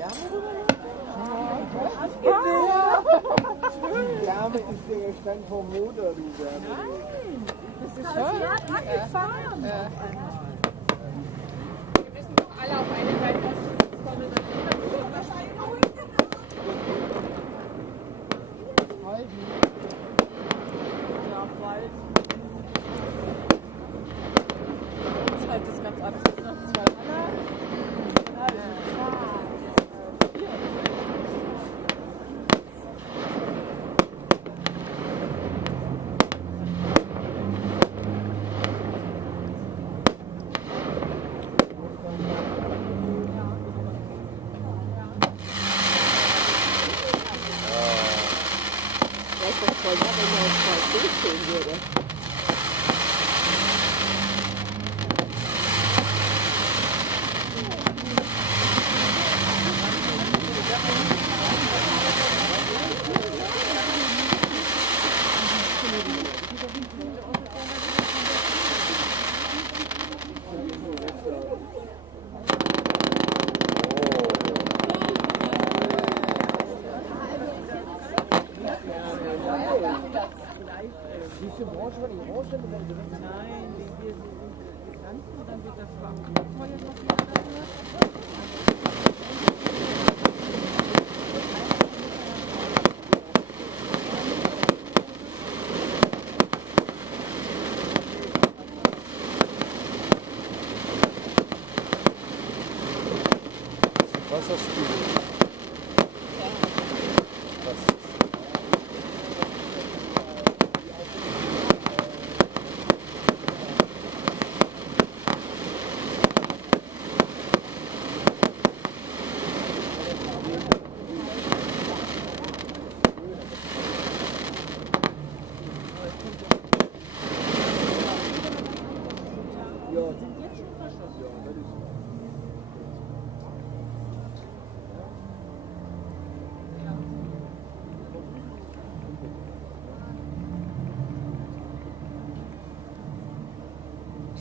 Die Wärme ist der Gestank vom Motor, die Wärme. Nein, das ist schon angefahren. Wir müssen doch alle auf eine Seite kommen. Ja, bald. Jetzt halt das ganz anders. Jetzt noch 2 Anna. Wasser spiegelt.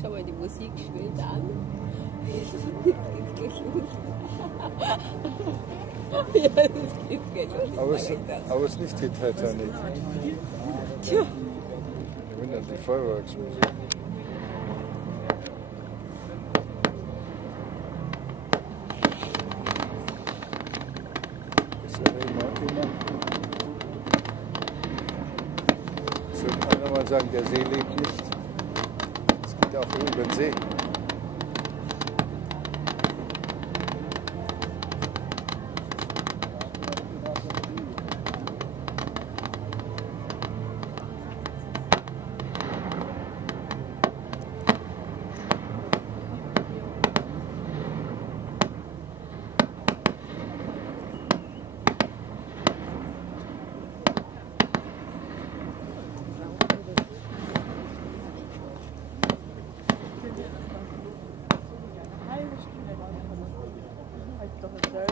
Schau mal, die Musik schwillt an. Jetzt geht's gleich los. Ja, das geht gleich los. Aber es ist nicht die Titanic. Tja. Ich bin an die Feuerwerksmusik. Das ist ja immer. Es wird einer mal sagen, der See lebt nicht. Es geht auch über den See. Doch eine